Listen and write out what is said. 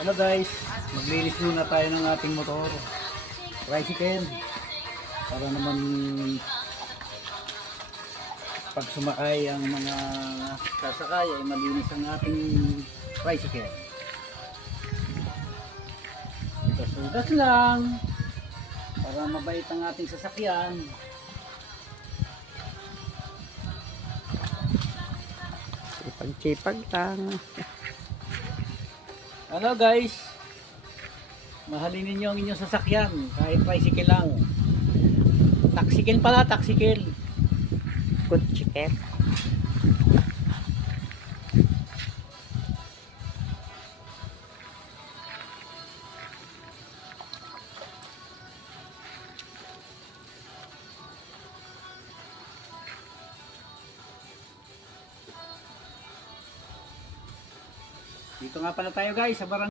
Hello guys, maglinis muna tayo ng ating motor, tricycle, para naman pag sumakay ang mga sasakay ay malinis ang ating tricycle. Sugas lang para mabait ang ating sasakyan. Sipag-sipag lang. Hello guys, mahalin ninyo ang inyong sasakyan kahit tricycle lang. Taxicle pala, taxicle. Good chicken. Dito nga pala tayo guys sa barangay.